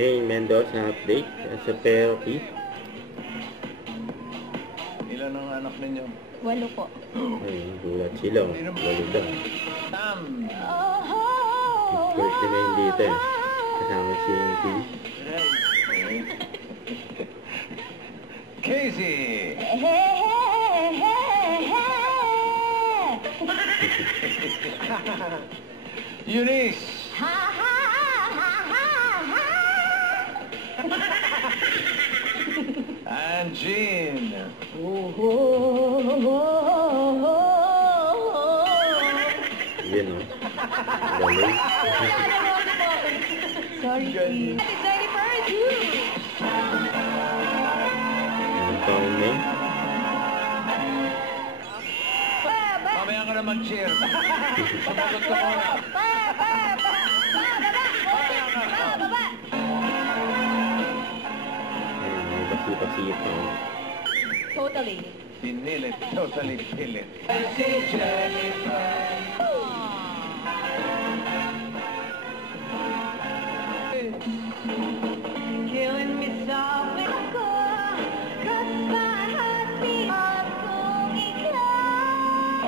Jane Mendoza update sa therapy. Ilan ang anak ninyo? 8 po. Ay, gulat sila. 8 daw. Tam! First na yung dito eh. Kasama si MP. Casey! Eunice! And Jean! Yun o. Galing. Sorry, Jean. Jennifer, too. Anong taon na yun? Mamaya ka na mag-cheer. Sumagot ka muna. Ayun, may basi-basi-pa. Totally. Pinilit. Totally pilit. Killing me softly. Cause my heart beats kung ikaw.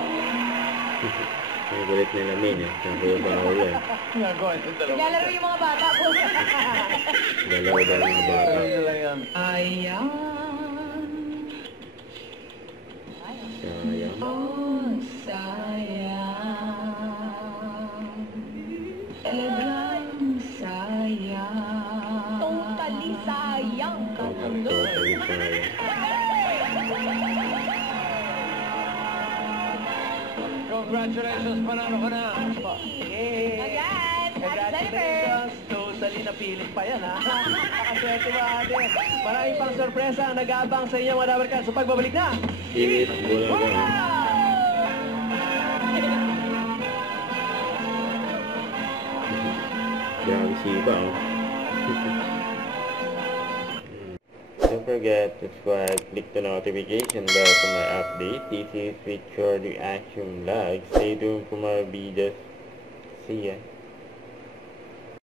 Ang gulit nila Min eh. Sa Kuya Paolo eh. Nagawa ito dalawa. Naglalaro yung mga bata po. Dalawa daw ng bata. Gawin nila yan. Ayan. Sayang. Oh, sayang. Talagang sayang. Totally sayang ka Totally sayang. Congratulations, panalo ka na. Again, Congratulations. Totally napilit pa yan, ha? Nakaswerte ba, ate? Maraming pang sorpresa ang nag-aabang sa inyong mga Dabarkan. So pagbabalik na, Init, Bulaga. Grabe sipa oh. Don't forget to subscribe, click the notification bell for my update. This is Richard Reaction Vlog. Stay tuned for more videos. See ya.